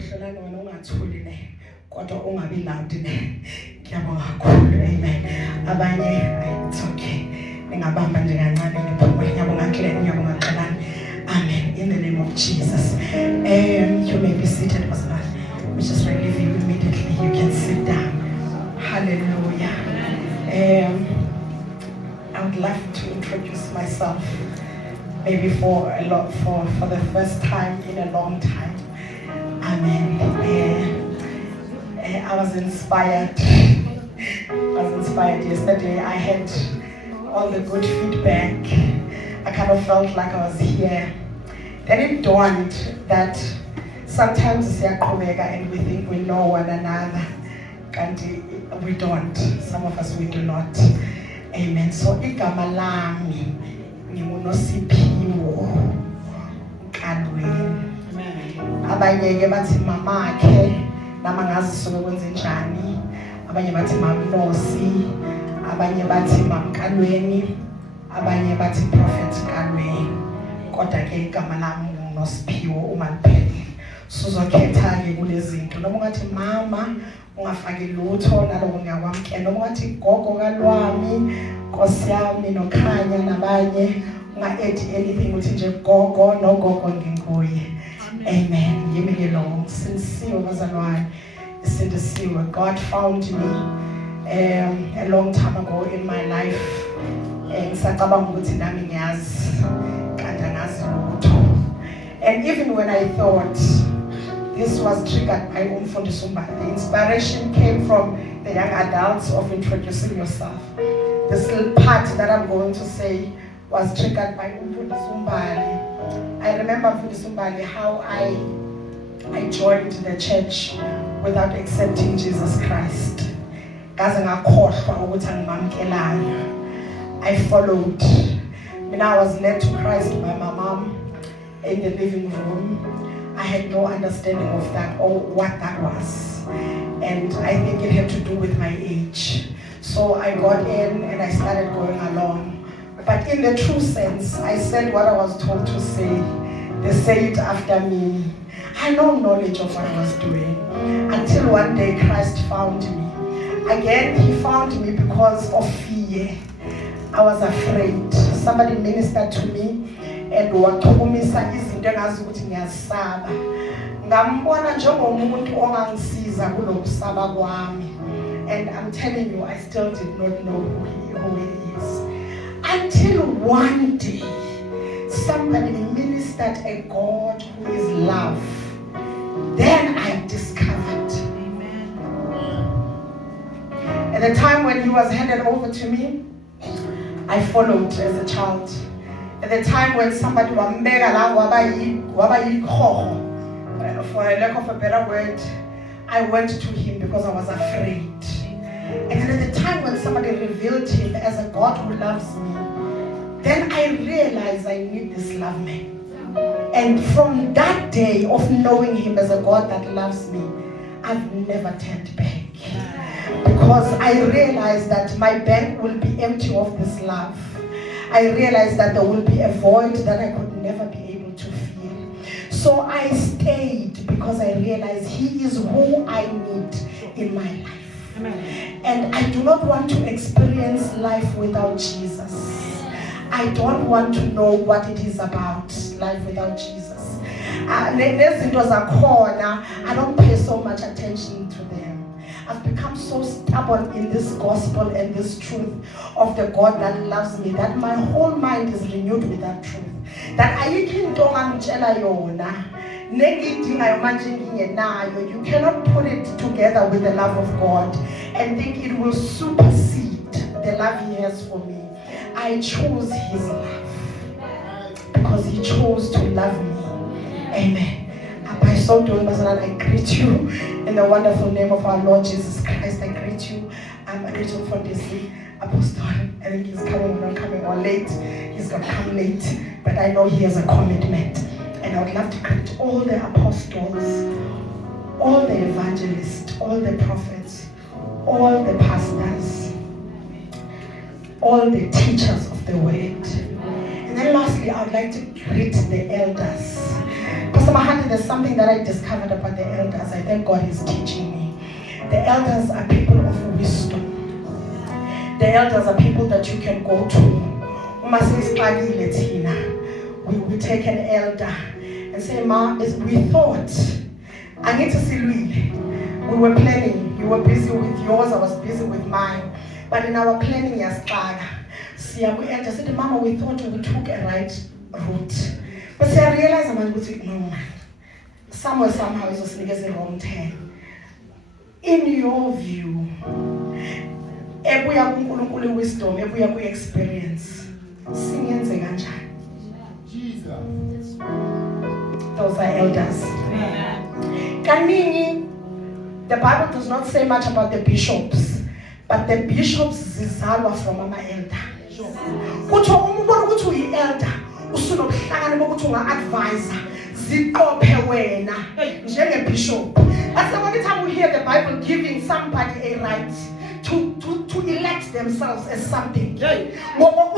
Hlolani wena ungathuli ne kodwa ungabi loud ne. Ngiyabonga kakhulu. Amen. Abanye it's okay. Ngingabamba nje kancane ngiphumule. Ngiyabonga Glenn, ngiyabonga Xolani. Amen. In the name of Jesus. You may be seated, Pastor. We just relieve you immediately. You can sit down. Hallelujah. I would love to introduce myself, maybe for the first time in a long time. Amen. I was inspired. Yesterday. I had all the good feedback. I kind of felt like I was here. Then it dawned that sometimes and we think we know one another, and we don't. Some of us we do not. Amen. So igama lami ngimuNosiphiwo Nkandweni. Abanye ke bathi mamakhe nama ngazi suke kwenze njani. Abanye bathi mamnosi, abanye bathi mamKandweni, abanye bathi prophet Nkandweni. Kodwa ke igama lami ngimuNosiphiwo uMaphele. Sizokhetha ke kulezi zinto. Noma ungathi mama ungafaki lutho naloko ngiyakwamkela. Noma ungathi gogo kalwami, Nkosi yami nokhanya nabanye unga-add anything uthi nje gogo nogogo nginguye. Amen. Yimi ke lo sinsiwe bazalwane. Isindisiwe. God found me a long time ago in my life. Ngisacabanga ukuthi nami ngiyazi kanti angazi lutho. And even when I thought this was triggered by Umfundisi Umbali, the inspiration came from the young adults of introducing yourself. This little part that I'm going to say was triggered by Umfundisi Umbali. I remember Umfundisi Umbali, how I joined the church without accepting Jesus Christ. I followed. When I was led to Christ by my mom in the living room, I had no understanding of that or what that was. And I think it had to do with my age. So I got in and I started going along. But in the true sense, I said what I was told to say. They say it after me. I had no knowledge of what I was doing. Until one day Christ found me. Again, he found me because of fear. I was afraid. Somebody ministered to me and wakhulumisa izinto engazi ukuthi ngiyasaba. Ngambona njengomuntu ongangisiza kulokusaba kwami. And I'm telling you, I still did not know who he is. Until one day, somebody ministered a God who is love. Then I discovered. At the time when he was handed over to me, I followed as a child. At the time when somebody wambeka la wabayikhoho, for a lack of a better word, I went to him because I was afraid. And then at the time when somebody revealed him as a God who loves me, then I realized I need this love man. And from that day of knowing him as a God that loves me, I've never turned back. Because I realized that my bank will be empty of this love. I realized that there will be a void that I could never be able to fill. So I stayed because I realized he is who I need in my life. Amen. And I do not want to experience life without Jesus. I don't want to know what it is about, life without Jesus. I don't pay so much attention to them. I've become so stubborn in this gospel and this truth of the God that loves me that my whole mind is renewed with that truth. That you cannot put it together with the love of God and think it will supersede the love he has for me. I chose his love because he chose to love me. Amen. By so doing, I greet you in the wonderful name of our Lord Jesus Christ. I greet you. I greet you for this apostle. I think he's coming or not coming or late. He's going to come late, but I know he has a commitment. And I would love to greet all the apostles, all the evangelists, all the prophets, all the pastors, all the teachers of the word. And then lastly, I would like to greet the elders. Pastor Mahandi, there's something that I discovered about the elders. I thank God he's teaching me. The elders are people of wisdom. The elders are people that you can go to. We take an elder and say, Ma, we thought, I need to see Louis. We were planning. You were busy with yours, I was busy with mine. But in our planning, yes, we elder said, Mama, we thought we took a right route. But see, I realized I'm going to no, somewhere, somehow, it's just a wrong turn. In your view, if we have wisdom, if we have experience, Jesus. Those are elders. The Bible does not say much about the bishops, but the bishops zizalwa from Mama elder. Kutho umuntu ukuthi uyi elder usunobuhlakani bokuthi unga-advisor ziqophe wena njenge-bishop. That's the only time we hear the Bible giving somebody a right to elect themselves as something. Ngoba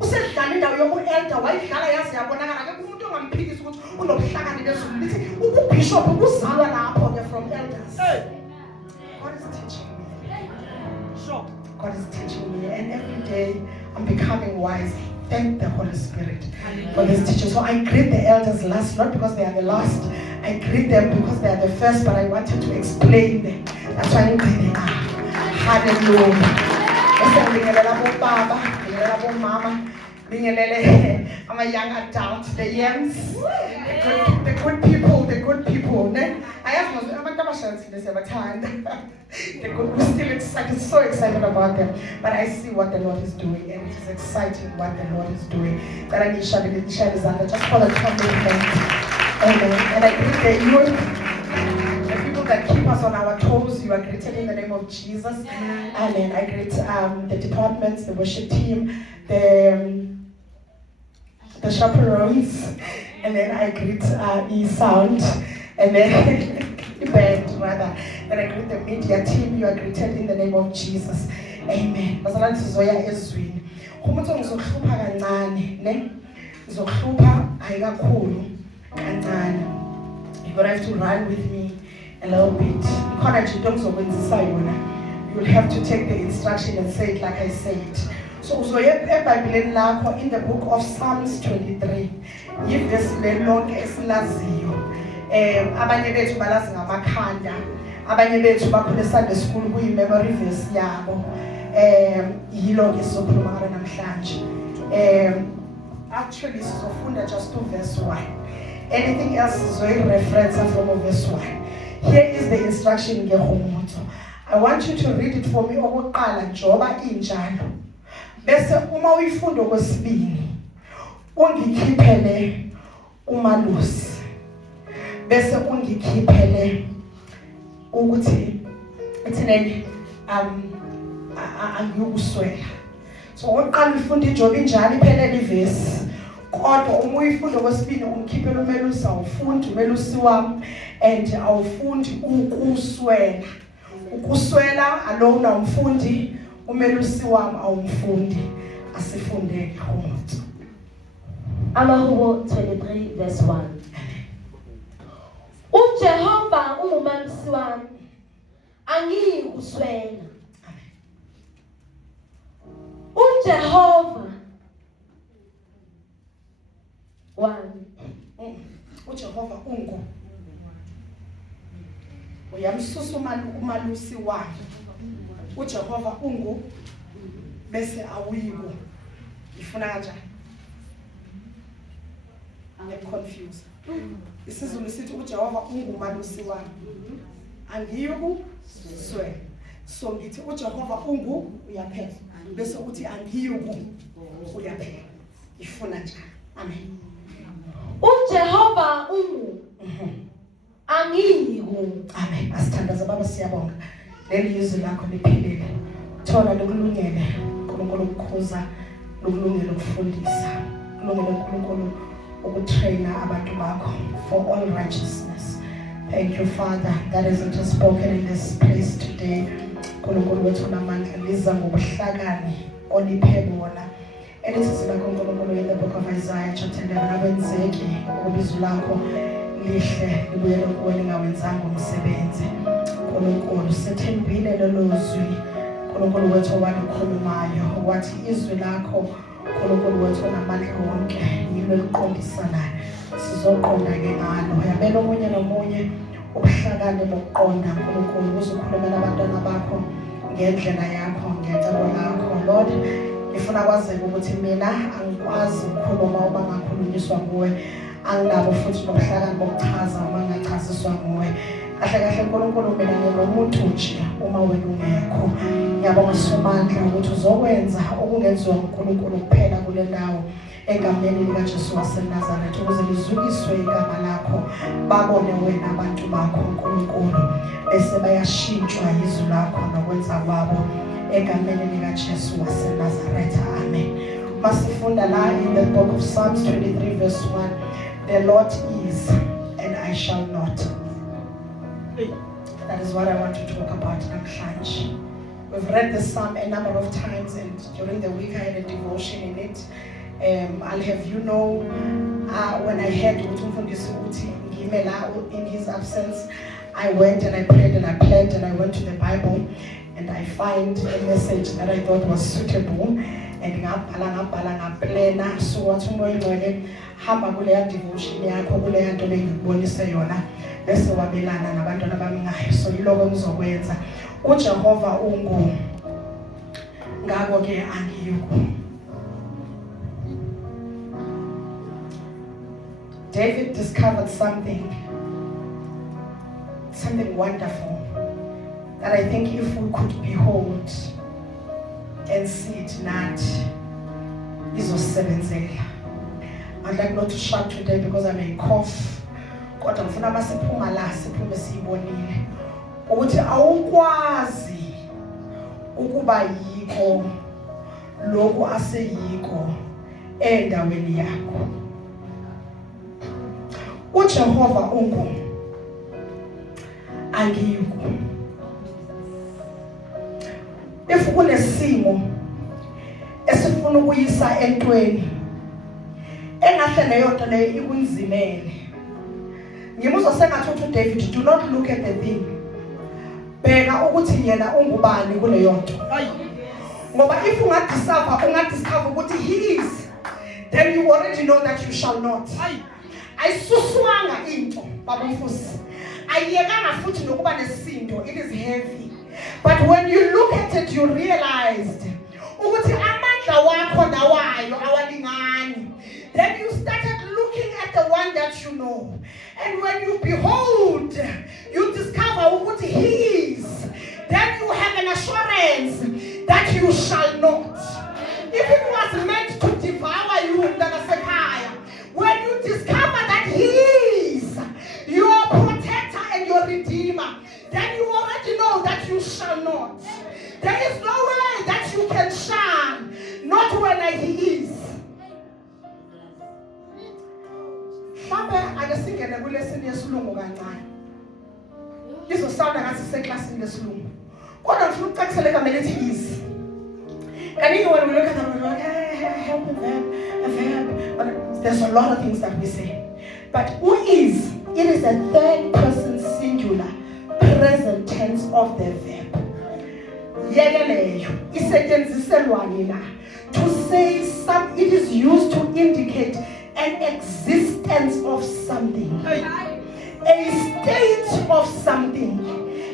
usedlala indawo yobu-elder wayidlala yazi yabonakala akekho umuntu ongamphikisa ukuthi unobuhlakani bezulu. Lithi ubishop uzalwa lapho from elders. God is teaching me. God is teaching me, and every day I'm becoming wise. Thank the Holy Spirit for this teaching. So I greet the elders last, not because they are the last. I greet them because they are the first, but I wanted to explain them. That's why they are. Hallelujah. I'm a young adult, the youngs, the good people. I have we're still excited, so excited about them. But I see what the Lord is doing, and it is exciting what the Lord is doing. That I need to share just for the coming. And I greet the youth, the people that keep us on our toes. You are greeted in the name of Jesus. Amen. I greet the departments, the worship team, the chaperones, and then I greet E-Sound, and then the band rather. Then I greet the media team. You are greeted in the name of Jesus. Amen. Bazalwane sizoya ezweni. Umuntu ngizohlupha kancane, ne? Ngizohlupha ayikakhulu kancane. You're gonna have to run with me a little bit. Ikhona nje into engizokwenzisa yona. You'll have to take the instruction and say it like I say it. So uzoya eBhayibhelini lakho in the book of Psalms 23. Yivesi lelonke esilaziyo. Abanye bethu balazi ngamakhanda. Abanye bethu bakhule Sunday school kuyi memory verse yabo. Yilo ke sizokhuluma ngalo namhlanje. Actually sizofunda just to verse 1. Anything else is a reference from verse 1. Here is the instruction ngehomoto. I want you to read it for me okokuqala njoba injalo. Bese uma uyifunda okwesibili ungikhiphele umalusi. Bese ungikhiphele ukuthi ithini angiyukuswela. So oqala ufunda iJobe injalo iphelele ivesi. Kodwa uma uyifunda okwesibili ungikhiphele umelusi awufundi umelusi wami and awufundi ukuswela. Ukuswela alona umfundi umelusi wami awumfundi asifundeke homoto. Amahubo 23 verse 1. uJehova ungumalusi wami angiyikuswela. uJehova wami uJehova ungu uyamsusa umalusi wami. uJehova ungu bese awuyiko ifuna kanjani? I'm confused. Isizulu sithi uJehova ungumalusi wami angiyukuswela. So ngithi uJehova ungu uyaphela bese uthi angiyuku uyaphela ifuna njani? Amen. uJehova ungu angiyiku. Amen. Asithandaza baba siyabonga. Leli izwi lakho liphilile. Thola lokulungele uNkulunkulu ukukhuza lokulungele ukufundisa. Kulungele uNkulunkulu ukutraina abantu bakho for all righteousness. Thank you, Father, that isn't just spoken in this place today. uNkulunkulu wethu namandla liza ngobuhlakani oliphe bona. Elithi sibakho uNkulunkulu in the book of Isaiah chapter 11 akwenzeki ukubizwa lakho lihle libuyele kuwe lingawenzanga umsebenzi. Nkulunkulu sithembile lelo zwi Nkulunkulu wethu owalikhulumayo wathi izwi lakho Nkulunkulu wethu onamandla wonke yilo eliqondisanayo sizoqonda-ke ngalo. Yabela omunye nomunye ubuhlakani bokuqonda Nkulunkulu uzukhulumela abantwana bakho ngendlela yakho ngecebo lakho. Lord, ngifuna kwazeke ukuthi mina angikwazi ukukhuluma uma ngakhulunyiswa nguwe, anginabo futhi nobuhlakani bokuchaza uma ngachaziswa nguwe. Kahle kahle Nkulunkulu mina ngingumuntu nje uma wena ungekho. Ngiyabonga Somandla ukuthi uzokwenza okungenziwa uNkulunkulu kuphela kule ndawo egameni likaJesu waseNazaretha ukuze lizukiswe igama lakho, babone wena abantu bakho Nkulunkulu bese bayashintshwa izwi lakho nokwenza kwabo egameni likaJesu waseNazaretha. Amen. Masifunda la in the book of Psalms 23 verse 1, the Lord is and I shall not. That is what I want to talk about namhlanje. We've read this psalm a number of times, and during the week I had a devotion in it. I'll have you know, when I heard Umfundisi Uthi Ngimela in his absence, I went and I prayed and I planned and I went to the Bible and I find a message that I thought was suitable. And ngabhala ngaplana so wathi umoya ngcwele hamba kuleya devotion yakho kuleya nto bengibonise yona bese wabelana nabantwana bami ngayo. So yiloko ngizokwenza. uJehova ungu ngako ke angiyuko. David discovered something wonderful that I think if we could behold and see it not izosebenzela. I'd like not to shout today because I may cough. Kodwa ngifuna masiphuma la siphume siyibonile ukuthi awukwazi ukuba yiko lokho aseyiko endaweni yakho. uJehova ungu angiyuko. If kunesimo esifuna ukuyisa entweni engahle leyo nto leyo ikunzimele, ngimuzwa sengathi uDavid, do not look at the thing, bheka ukuthi yena ungubani kuleyo nto. Ngoba if ungadiscover ukuthi he is, then you already know that you shall not. Ayisuswanga into babamfusi, ayiyekanga futhi nokuba nesisindo, it is heavy. But when you look at it, you realized ukuthi amandla wakho nawayo awalingani. Then you started looking at the one that you know. And when you behold, you discover ukuthi he is. Then you have an assurance that you shall not. If it was meant to devour you, when you discover that he is your protector and your redeemer, then you already know that you shall not. There is no way that you can shine, not when he is. Mhlawumbe ake singene kulesini yesilungu kancane. Izosawunda ngathi seklasini lesilungu. Kodwa ngifuna ukucacisa igama elithi is. And even when we look at them, we're like, help a verb. But there's a lot of things that we say. But who is? It is a third person singular present tense of the verb. Yeleleyo isetyenziselwa nina to say some. It is used to indicate an existence of something, a state of something,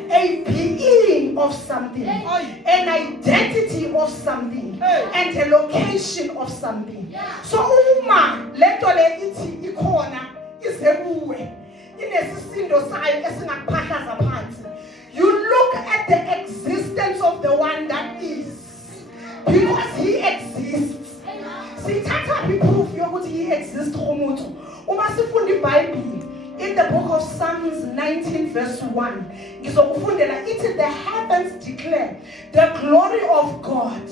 a being of something, an identity of something, and a location of something. So uma lento le ithi ikhona izebuwe inesisindo sayo esingakuphahlaza phansi, you look at the existence of the one that is, because he exists. Sithatha proof yokuthi he exists umuntu. Uma sifunda iBhayibheli in the book of Psalms 19 verse 1, ngizokufundela ithi the heavens declare the glory of God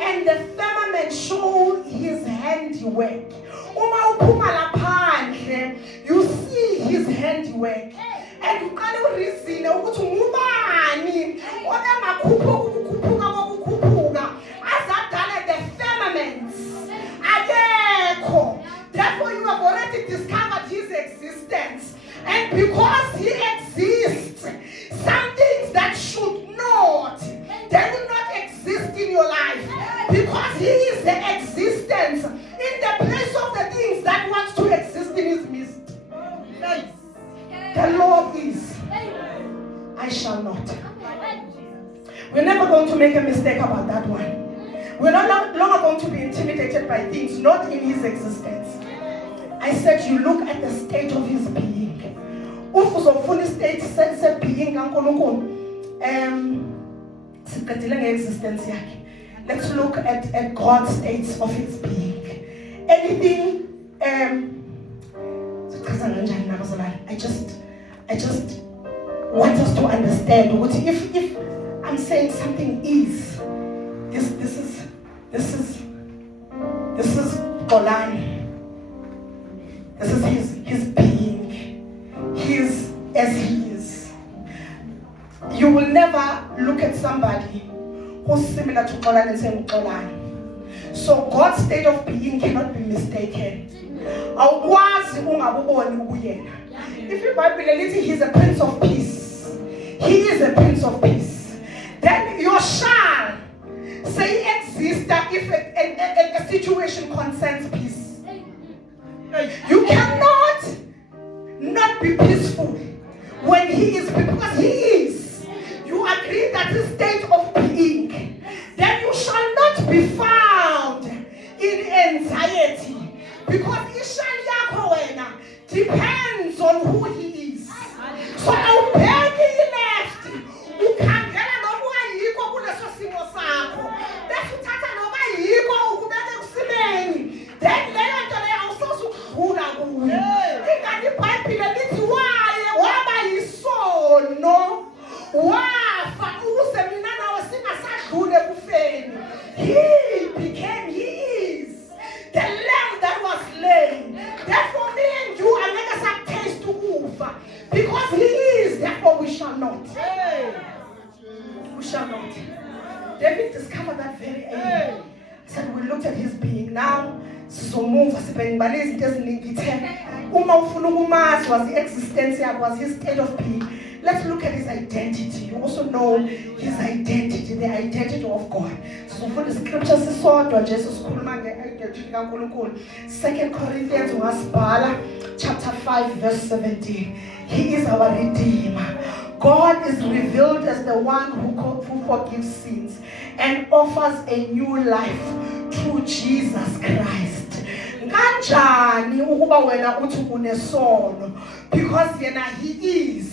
and the firmament show his handiwork. Uma uphuma laphandle, you see his handiwork. And uqale ureason ukuthi ngubani onamakhupho ukukhuphuka kokukhuphuka azadala the firmaments. Akekho. Therefore you have already discovered his existence. And because he exists, some things that should not, they will not exist in your life. Because he is the existence in the place of the things that wants to exist in his midst. The Lord is. I shall not. We're never going to make a mistake about that one. We're not longer going to be intimidated by things, not in his existence. I said you look at the state of his being. If was a full state sense being existence. Let's look at God's states of his being. Anything I just want us to understand what if I'm saying something is this is Golan. This is his being. He is as he is. You will never look at somebody who's similar to Golan and say Golan. So God's state of being cannot be mistaken. If your Bible believes he is a prince of peace, he is a prince of peace, then you shall say exist if a situation concerns peace. You cannot not be peaceful when he is, because he is. You agree that his state of being, then you shall not be found in anxiety, because Ishal Yakoena depends on who he is. So I'll beg you left. You can't get another yiko kuleso simo sako. That's utata noma yiko ukubeke kusimeni. Then leyo nto leyo awusosukudlula kuyo. Ingani iBhayibheli lithi waye waba yisono. Wafa ukuze mina nawe singasadlule kufeni. He became, he is the lamb that was slain. Therefore me and you are make us a taste to Ufa. Because he is, therefore we shall not. We shall not. David discovered that very early. Said we looked at his being. Now so move was the existence, was his state of being. Let's look at his identity. You also know his identity, the identity of God. So for the scriptures, we saw Jesus identity. 2 Corinthians chapter 5 verse 17. He is our Redeemer. God is revealed as the one who forgives sins and offers a new life through Jesus Christ. Kanjani ukuba wena uthi unesono, because yena he is.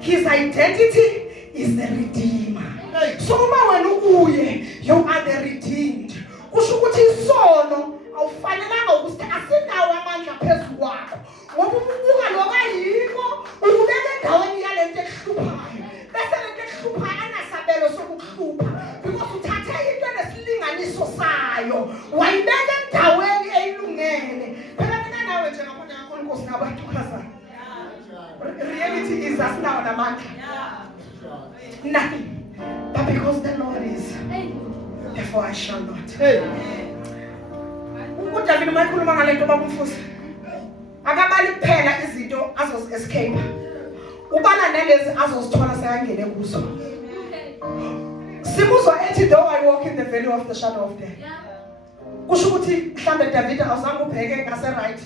His identity is the Redeemer. So when you are the redeemed. Kusho ukuthi isono awufanelanga ukuthi asinawo amandla phezulu kwakho. Ngoba ubuka lokayiko ukubeka endaweni yalento ehluphayo. Bese lento ehluphayo anasabelo sokuhlupha, because uthathe into nesilinganiso sayo wayibeka endaweni eyilungene. Phela mina nawe nje ngabona kaNkulunkulu singabantukazana. Reality is that's now the matter. Nothing. But because the Lord is, therefore I shall not. UDavid mayikhuluma ngalento babumfusi. Akabali kuphela izinto azozi-escape. Ubala nalezi azozithola sekangene kuzo. Simuzwa ethi though I walk in the valley of the shadow of death. Kusho ukuthi mhlambe David awuzange ubheke ngase right.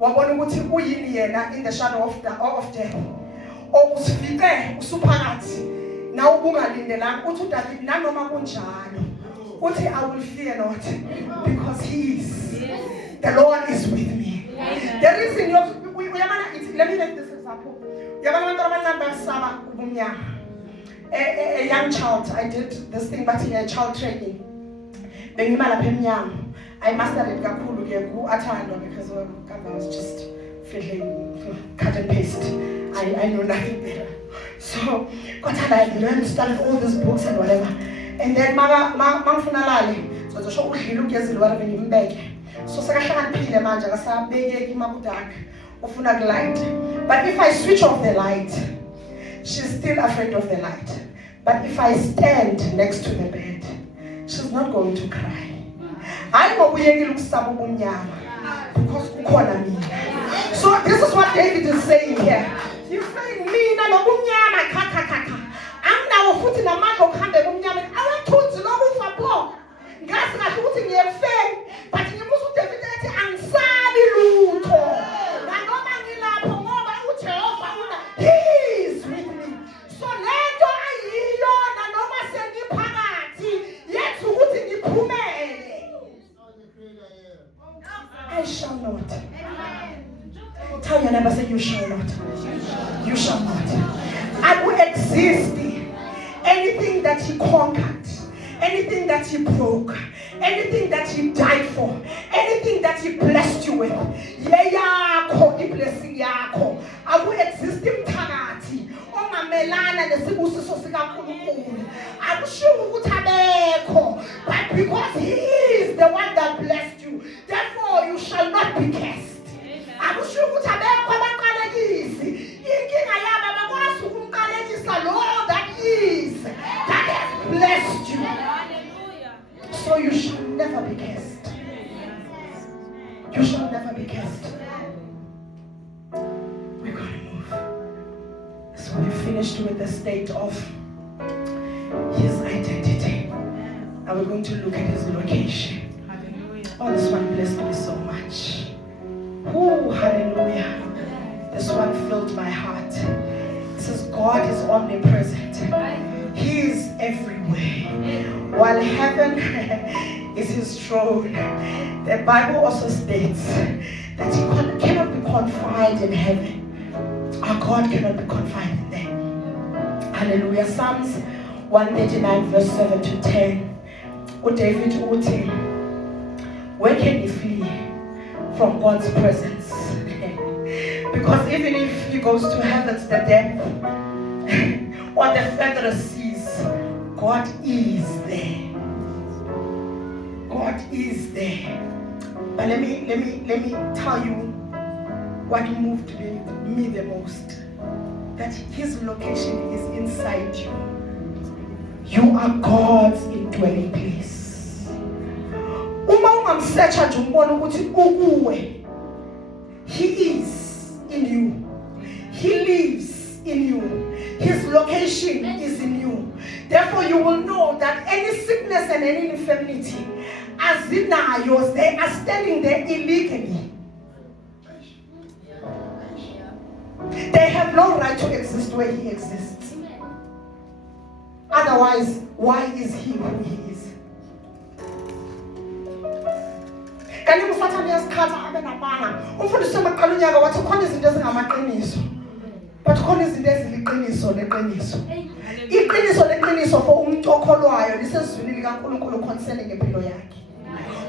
Wabona ukuthi uyini yena in the shadow of death. Okusifike usuphakathi na ubungalindelanga uthi uDavid nanoma kunjalo uthi I will fear not, because he is. The Lord is with me. The reason let me make this example. A young child, I did this thing but in child training. I mastered it kakhulu ke ku-Athando because I was just feeling cut and paste. I know nothing better. So I learned, studied all these books and whatever. And then mangifuna lale so sho udlile ugezile whatever ngimbeke. So sekahlakaniphile manje akasabekeki imakudak ufuna light. But if I switch off the light, she's still afraid of the light. But if I stand next to the bed, she's not going to cry. hayi ngoba uyekile ukusaba ubumnyama, because kukhona mina. So this is what David is saying here. He's saying mina nobumnyama kha anginawo futhi namandla okuhamba ebumnyameni. Awethunzi lokufa pho ngazi kahle ukuthi ngiyefeni, but ngimusa uDavid ethi angisabi lutho nanoma ngilapho ngoba uJehova he is with me. So lento ayiyona noma sengiphakathi yethu ukuthi ngiphumele. I shall not. Tell your neighbor, say you shall not. You shall not. I will exist. Anything that he conquered, anything that he broke, anything that he died for, anything that he blessed you with, yeyakho iblessing yakho. I will exist imthakathi ongamelana nesibusiso sikaNkulunkulu. Akushiwo ukuthi abekho, but because he is the one that blessed you, therefore you shall not be cursed. Akushiwo ukuthi abekho abaqalekisi. Inkinga yabo abakwazi ukumqalekisa lo that has blessed you. So you shall never be cursed. You shall never be cursed. We're going to move. So we finished with the state of his identity. Now we're going to look at his location. Oh, this one blessed me so much. Oh, hallelujah. This one filled my heart. It says God is omnipresent. He is everywhere. While heaven is his throne, the Bible also states that he cannot be confined in heaven. Our God cannot be confined in there. Hallelujah. Psalms 139 verse 7 to 10. David uthi, where can he flee from God's presence? Because even if he goes to heavens, the depth, or the furthest seas, God is there. God is there. But let me tell you what moved me the most. That his location is inside you. You are God's indwelling place. Uma ungamsearcha nje umbone ukuthi ukuwe. He is in you. He lives in you. His location is in you. Therefore, you will know that any sickness and any infirmity, as deniers, they are standing there illegally. They have no right to exist where he exists. Otherwise, why is he who he is? Kanti usathana yasikhatha abe namanga. Umfundisi wamaqala unyaka wathi khona izinto ezingamaqiniso. But khona izinto eziliqiniso leqiniso. Iqiniso leqiniso for umuntu okholwayo lisezwini likaNkulunkulu concerning impilo yakhe.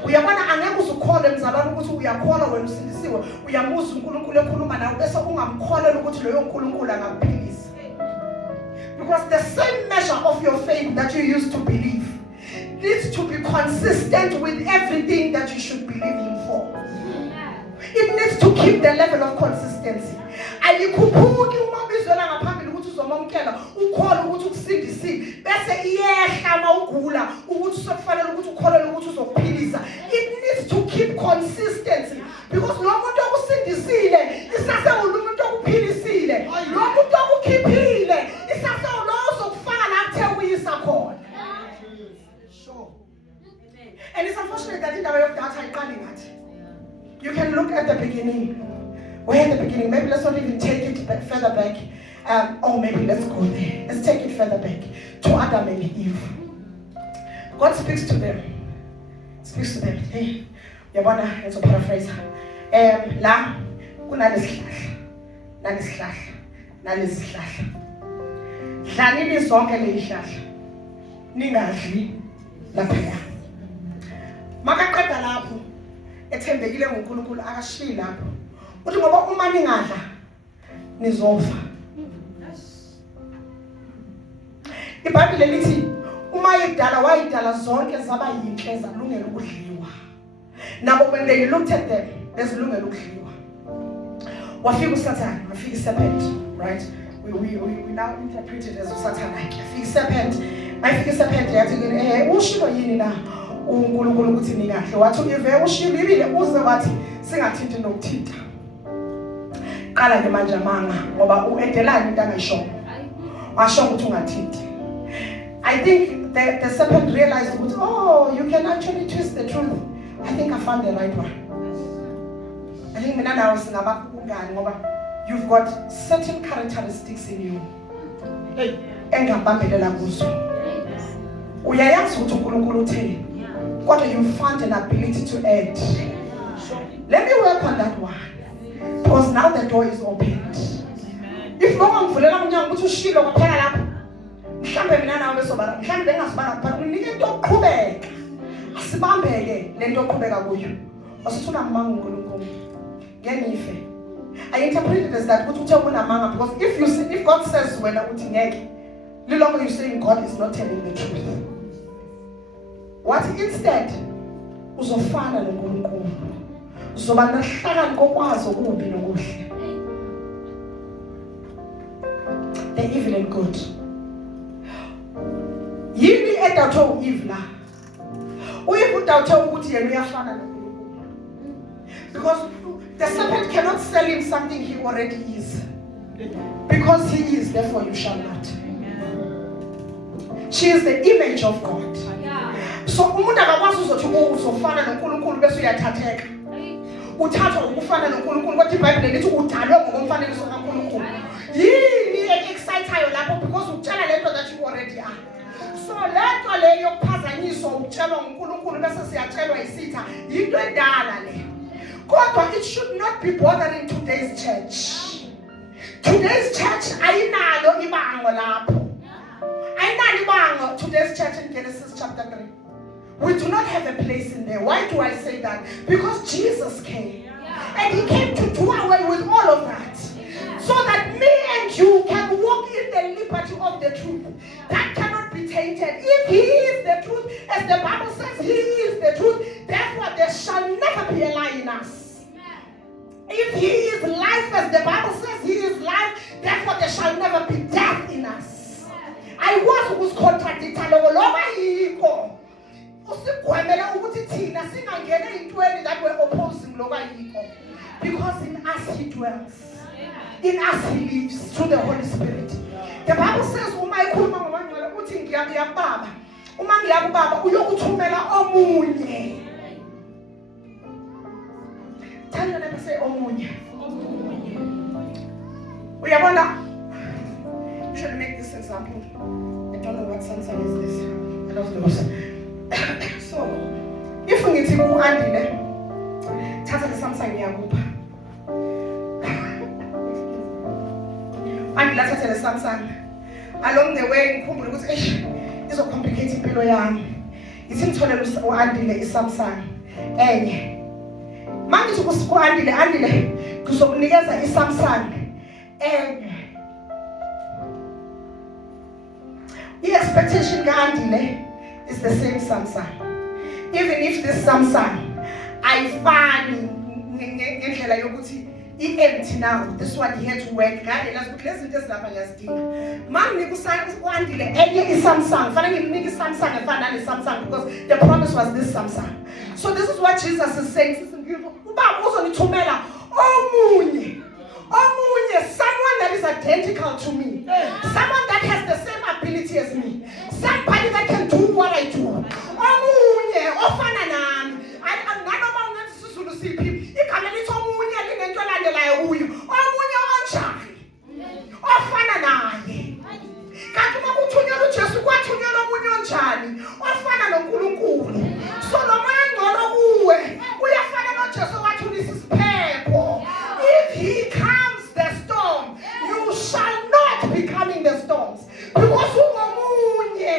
Uyabona angeke uzukholwe mzalwane ukuthi uyakholwa wena usindisiwe, uyamuza uNkulunkulu ekhuluma nawe bese ungamkholwa ukuthi loyo uNkulunkulu angakuphilisa. Because the same measure of your faith that you used to believe needs to be consistent with everything that you should believe him for. It needs to keep the level of consistency. Ayikhuphuki uma ubizwela ngaphambili ukuthi uzomamkela ukholwa ukuthi ukusindisile bese iyehla mawugula ukuthi sokufanele ukuthi ukholwe ukuthi uzokuphilisa. It needs to keep consistency because lo muntu okusindisile isase umuntu okuphilisile. Lo muntu okukhiphile isase lo uzokufaka la kuthe uyisa khona. Sure. And it's unfortunate that indaba yokudata ayiqali ngathi. You can look at the beginning. We're at the beginning. Maybe let's not even take it further back. Or maybe let's go there. Let's take it further back to Adam and Eve. God speaks to them. Speaks to them. Hey, yabona, let's paraphrase. La kunalesihlahla. Nalesihlahla. Dlanini zonke lezihlahla. Ningadli lapha. Makaqeda lapho. Ethembekile ngoNkulunkulu akashiyi lapho. Uthi ngoba uma ningadla nizofa. iBhayibheli lithi uma idala wayidala zonke zaba yinhle zalungela ukudliwa. Nabo when they looked at them bezilungela ukudliwa. Wafika uSathane, wafika iserpent, right? We now interpret it as uSathane. Wafika iserpent, wafika iserpent yathi ushilo yini na? uNkulunkulu ukuthi ningahle wathi uIve ushilibile uze wathi singathinti nokuthinta qala ke manje amanga ngoba uEdelani into angayishongo washo ukuthi ungathinti. I think the serpent realized ukuthi oh you can actually twist the truth. I think I found the right one. I think mina nawe singaba ungani ngoba you've got certain characteristics in you engabambelela kuzo. Uyayazi ukuthi uNkulunkulu uthini kodwa you found an ability to add. Let me work on that one because now the door is opened. If no one vulela umnyango ukuthi ushilo kwaphela lapho mhlambe mina nawe besobala mhlambe bengasibala phela unike into oqhubeka asibambeke lento oqhubeka kuyo wasithuna amanga uNkulunkulu ngenife. I interpret it as that ukuthi uthe unamanga because if God says wena uthi ngeke lilonke you saying God is not telling the truth. What instead uzofana noNkulunkulu uzoba nahlakani kokwazi okubi nokuhle, the evil and good. Yini edawuthe uEve la uEve udawuthe ukuthi yena uyafana noNkulunkulu because the serpent cannot sell him something he already is. Because he is, therefore you shall not. She is the image of God. So umuntu akakwazi uzothi uzofana noNkulunkulu bese uyathatheka uthathwa ukufana noNkulunkulu kodwa iBhayibheli lithi udalwe ngokomfanekiso kaNkulunkulu. Yini exciteayo lapho because utshela lento that you already are. So lento leyo yokuphazanyiswa utshelwa uNkulunkulu bese siyatshelwa isitha into edala le. Kodwa it should not be bothering today's church. Today's church ayinalo ibango lapho. Ayinalo ibango today's church in Genesis chapter 3. We do not have a place in there. Why do I say that? Because Jesus came. And he came to do away with all of that. So that me and you can walk in the liberty of the truth. That cannot be tainted. If he is the truth, as the Bible says he is the truth, therefore there shall never be a lie in us. If he is life, as the Bible says he is life, therefore there shall never be death in us. I was contradicted. Usigwemela ukuthi thina singangena intweni that we're opposing lokwa yikho because in us he dwells, in us he lives through the Holy Spirit. The Bible says uma ikhuluma ngomangcwele uthi ngiyabuya kubaba, uma ngiya kubaba uyokuthumela omunye. Tell your neighbor, say omunye. Uyabona, you should make this example. I don't know what Samsung is this. I love those. So, if we get to go Andile, Tata the Samsung yakupha. Andile Tata the Samsung. Along the way, ngikhumbula ukuthi izocomplicate impilo yami. Isimtholela uAndile iSamsung enye. Manje ukuthi kuAndile kuzokunikeza iSamsung enye. I-expectation kaAndile is the same Samsung. Even if this Samsung ayifani ngendlela yokuthi i-empty now, this one he had to work ngale lazo lezi zinto ezilapha ngiyazidinga. Manje kuAndile enye iSamsung, fanele ngimnike iSamsung efana neSamsung because the promise was this Samsung. So this is what Jesus is saying. Ubaba uzonithumela omunye, someone that is identical to me, someone that has the same ability as me, somebody that can do what I do. Omunye ofana nami. Anganoma ungathi sisulu siphi, igama lithi omunye linento elandelayo kuyo. Omunye onjani? Ofana naye. Kanti uma kuthunyelwa uJesu kwathunyelwa omunye onjani? Ofana noNkulunkulu. So lo moya ngcono kuwe uyafana noJesu wathulisa isiphepho. If he calms the storm, you shall not be calming the storms. Because ungomunye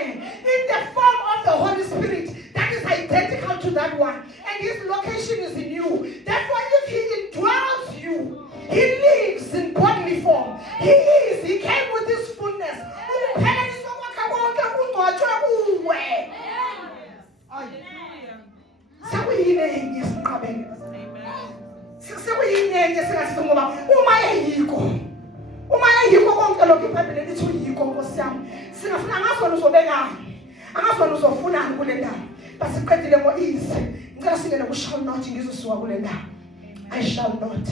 in the form of the Holy Spirit that is identical to that one. And his location is in you. Therefore, if he indwells you, he lives in bodily form. He came with his fullness. Uma yikho konke lokho iBhayibheli lithi uyikho Nkosi yami. Singafuna ngazona uzobekani. Angazona uzofunani kule ndawo. basiqedile ngo is ngicela singene ku shall not ngizosuka kule ndawo. I shall not.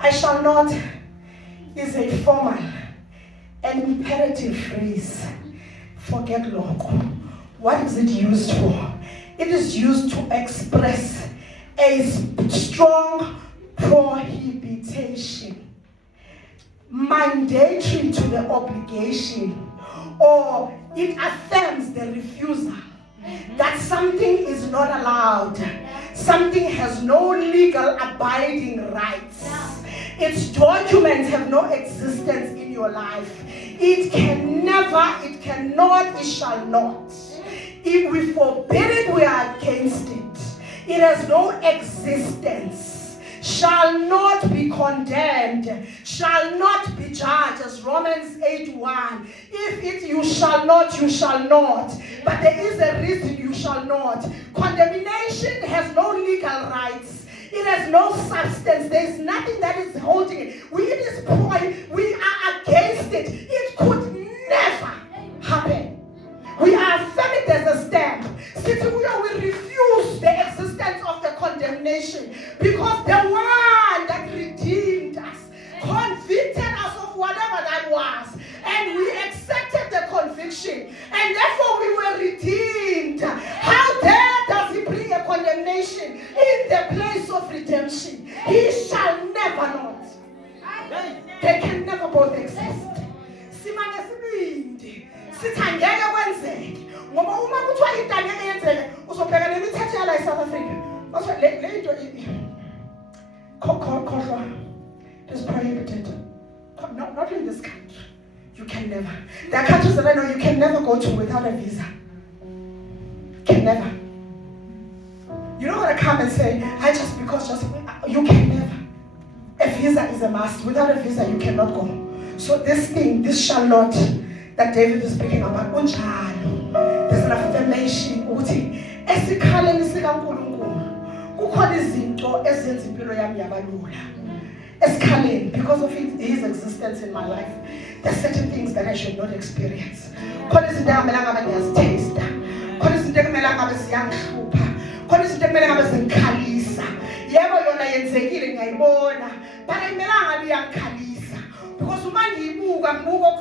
I shall not is a formal and imperative phrase. Forget lokho. What is it used for? It is used to express a strong prohibition, mandatory to the obligation, or it affirms the refusal that something is not allowed, something has no legal abiding rights, its documents have no existence in your life. It can never, it cannot, it shall not. If we forbid it, we are against it. It has no existence. Shall not be condemned. Shall not be judged, as Romans 8:1. If it you shall not, you shall not. But there is a reason you shall not. Condemnation has no legal rights. It has no substance. There is nothing that is holding it. We at this point, we are against it. It could never happen. We are affirming there's a stamp. Since we refuse the existence of the condemnation because the one that redeemed us, convicted us of whatever that was, and we accepted the conviction, and therefore we were redeemed. How dare does he bring a condemnation in the place of redemption? He shall never not. They can never both exist. Simane sibindi. Sithangeke kwenzeke. Ngoba uma kuthiwa into angeke yenzeke, uzobheka nemithetho yala eSouth Africa. Mase le into khohlwa is prohibited. Not in this country. You can never. There are countries that I know you can never go to without a visa. Can never. You're not going to come and say, you can never. A visa is a must. Without a visa, you cannot go. So this shall not, that David is speaking about, there's an affirmation. Esikhaleni sikaNkulunkulu kukhona izinto ezenza impilo yami yabalula. Esikhaleni, because of his existence in my life, there's certain things that I should not experience. Khona izinto engamelanga ngabe ngiyazithesta. Khona izinto engamelanga ngabe ziyangihlupha. Khona izinto engamelanga ngabe zingikhalisa. Yebo yona yenzekile ngiyayibona, but ayimelanga ngabe iyangikhalisa. Because uma ngiyibuka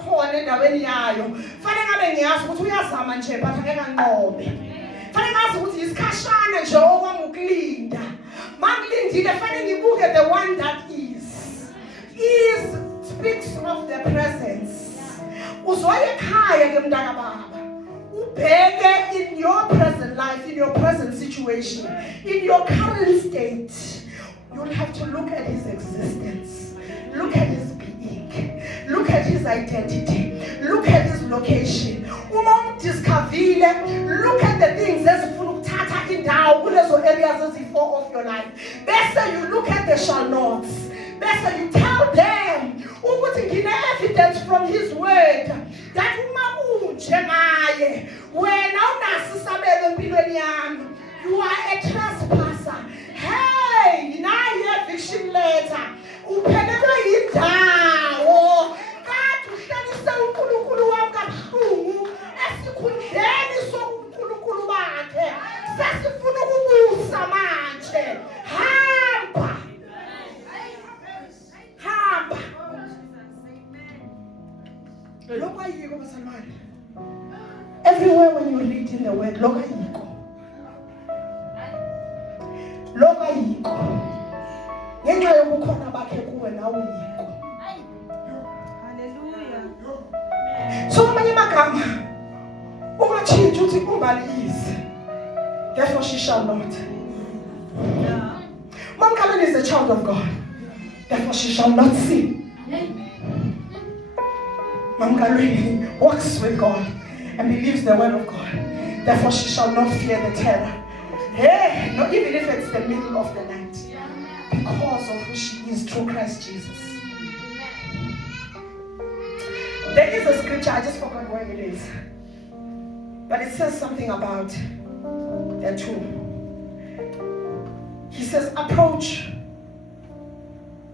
khona endaweni yayo, fanele ngabe ngiyazi ukuthi uyazama nje but angeke anqobe. Fanele ngazi ukuthi isikhashana nje okwamukulinda. Mangilindile fanele ngibuke the one that is speaks of the presence. Uzwaye ekhaya ke mntaka baba. Ubheke in your present life, in your present situation, in your current state. You'll have to look at his existence. Look at his being. Look at his identity. Look at his location. Uma umdiscovile, look at the things ezifuna ukuthatha indawo kulezo areas ezifo of your life. Bese you look at the shall nots. Bese you tell them ukuthi ngine evidence from his word that uma unje ngaye wena unasi sabelo empilweni yami. You are a trespasser. Hey, nayi eviction letter. Uphelelwe yindawo. Kathi uhlalise uNkulunkulu wami kabuhlungu esikhundleni sokuNkulunkulu bakhe. Sesifuna ukubusa manje. Hamba. Lokho ayiko basalwane. Everywhere when you read in the word, lokho ayiko. Lokho ayiko. Ngenxa yokukhona bakhe kuwe nawe uyiko. Hallelujah. So manje magama ungathinta uthi umbali is. Therefore she shall not. Mom Karen is a child of God. Therefore she shall not sin. Mom Karen walks with God and believes the word of God. Therefore she shall not fear the terror. Hey, not even if it's the middle of the night. Because of who she is through Christ Jesus. There is a scripture, I just forgot where it is. But it says something about the tomb. He says, approach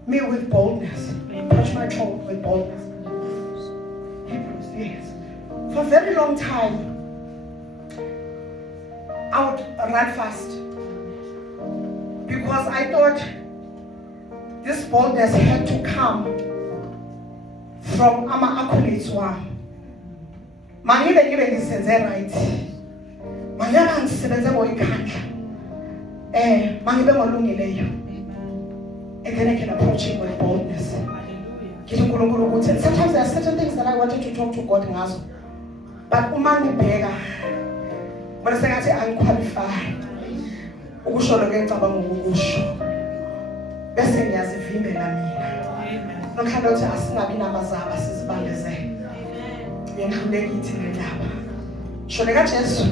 me with boldness. Approach my throne with boldness. Hebrews, yes. For a very long time, I would run fast. Because I thought this boldness had to come from ama-accolades wami. Mangibe ngisenze right. Mangibe ngisebenze ngoyikhandla. Mangibe ngolungileyo. And then I can approach him with boldness. And sometimes there are certain things that I wanted to talk to God ngazo. But uma ngibheka bese sengathi unqualified. Ukusho lokho engicabanga ukusho. Bese ngiyazivimbela mina. Nokhanda ukuthi asingabi namazaba sizibambezele. Yendluleke ithi lendaba. Shone kaJesu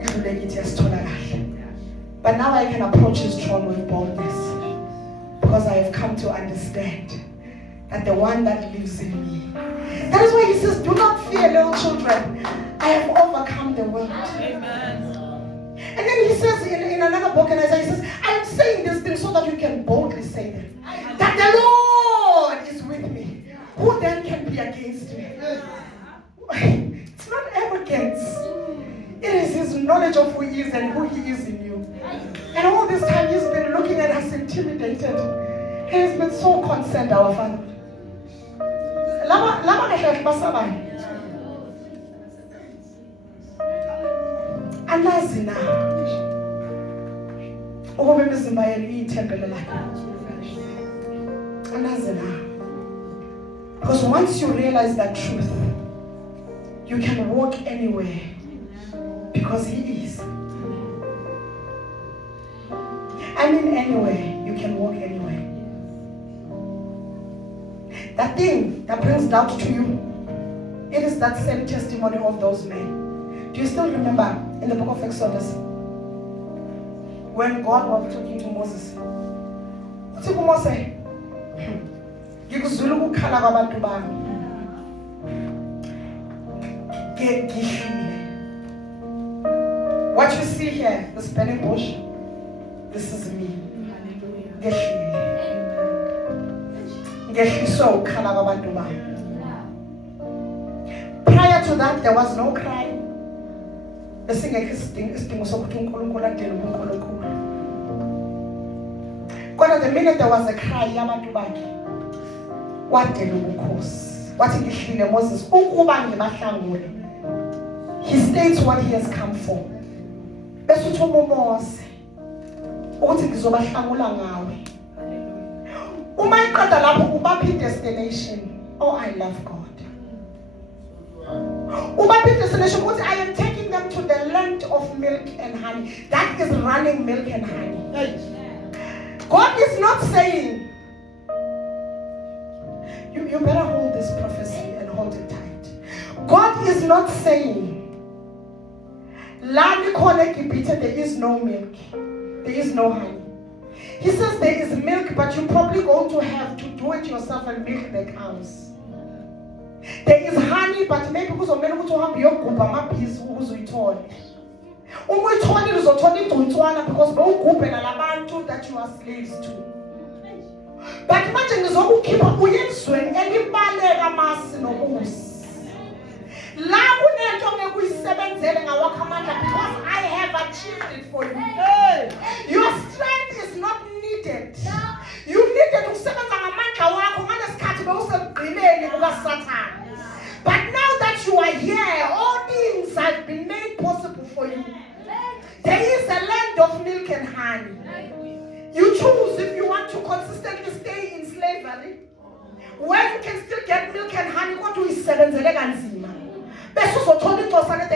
idluleke ithi yasithola kahle. But now I can approach his throne with boldness because I have come to understand that the one that lives in me. That is why he says, do not fear, little children. I have overcome the world. Amen. And then he says in another book, and Isaiah, he says, I am saying these things so that you can boldly say them. That the Lord is with me. Who then can be against me? It's not arrogance. It is his knowledge of who he is and who he is in you. And all this time he's been looking at us intimidated. He has been so concerned, our Father. Lama kahle basabani. Anazi na. Ukube imizimba yenu iyithempele lakhe. Anazi na. Because once you realize that truth, you can walk anywhere because he is. I mean anywhere, you can walk anywhere. That thing that brings doubt to you, it is that same testimony of those men. Do you still remember in the book of Exodus when God was talking to Moses? What did Moses say? What you see here, this burning bush, this is me. Prior to that, there was no cry. The minute there was a cry, what Moses, he states what he has come for. Destination. Oh, I love God. Destination. I am taking them to the land of milk and honey. That is running milk and honey. God is not saying, you better hold this prophecy and hold it tight. God is not saying, there is no milk, there is no honey. He says there is milk, but you're probably going to have to do it yourself and milk the cows. There is honey, but maybe because of men who have your gubama piece who's returned. Because that you are slaves to. But imagine this whole keep up with any because I have achieved it for you. Your strength is not needed. You needed to seven but now that you are here, all things have been made possible for you. There is a land of milk and honey. You choose if you want to consistently stay in slavery, where you can still get milk and honey. What do we say? At the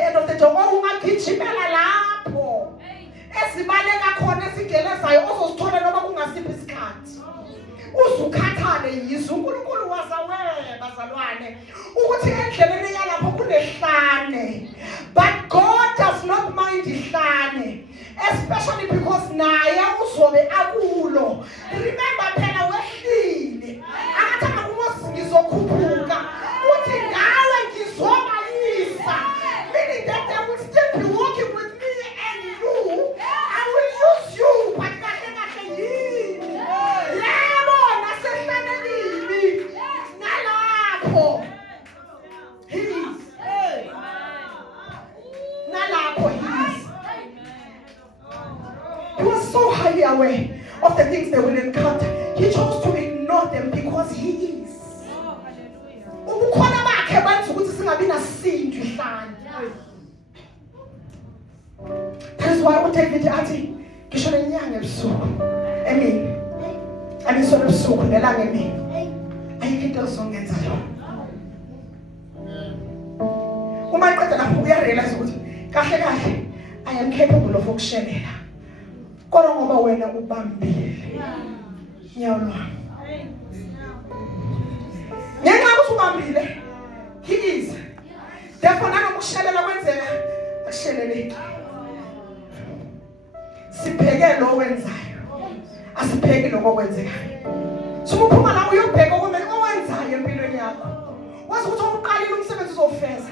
end of the day, but God does not mind the especially because Naya uzobe akulo. Remember phela wehlile. Akathanga kumosi ngizokhuphuka. Uthi nawe ngizobayisa. Meaning that they will still be working with me and you. I will use you. But kahle kahle yini. Yebo nasehlanelini. Nalapho. He is. Nalapho he is. they will encounter. He chose to ignore them because he is. Ubukhona bakhe benza ukuthi singabi nasinto ihlanje. That is why uDavid athi ngisho lenyanga ebusuku emini anisona ebusuku nelanga emini ayikho into ezongenza yona. Uma iqeda lapho uyarealize ukuthi kahle kahle I am capable of ukushelela. Kodwa ngoba wena ubambile. Nyawo lwami. Ngenxa yokuthi ubambile, he is. Therefore noma ukushelela kwenzeka akusheleleki. Sipheke lo wenzayo. Asipheki lokho kwenzekayo. So uphuma la uyobheka okumele owenzayo empilweni yakho. Wazi ukuthi uqalile umsebenzi uzofeza.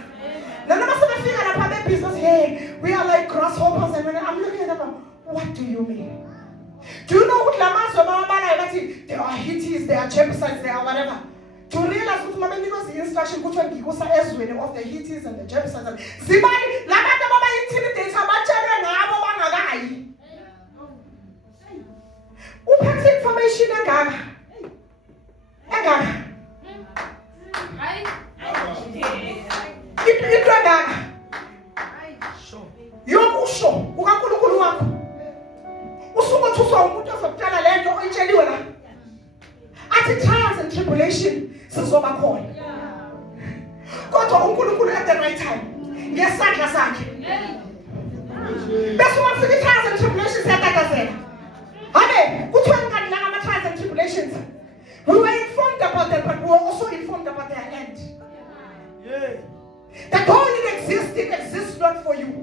Noma sebefika lapha bebusiness, hey, we are like grasshoppers, and when I'm looking at them, what do you mean? Do you know what Lamas or Mamabala, there are Hittites, there are Jebusites, there are whatever. To realize what Mamma was the instruction, which one goes as winning of the Hittites and the Jebusites. Zimani, Lamata Mama intimidates how much I know Wangagai. Who packs information and Gaga? And Gaga. Gaga. Yokusho, ukankulunkulu wakho. Usuku thusa umuntu ozokutshela lento oyitsheliwe la. Athi trials and tribulation sizoba khona. Kodwa uNkulunkulu at the right time. Ngesandla sakhe. Bese uma kufika trials and tribulations yatakazela. Habe, kuthiwa ngani la ama trials and tribulations. We were informed about them, but we were also informed about their end. Yeah. That though it exists not for you.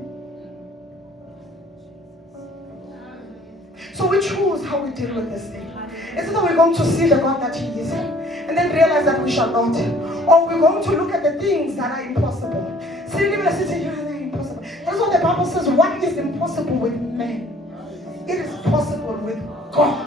So we choose how we deal with this thing. Is it that we're going to see the God that He is and then realize that we shall not? Or we're going to look at the things that are impossible. See, even a city here, they're impossible. That's what the Bible says. What is impossible with men? It is possible with God.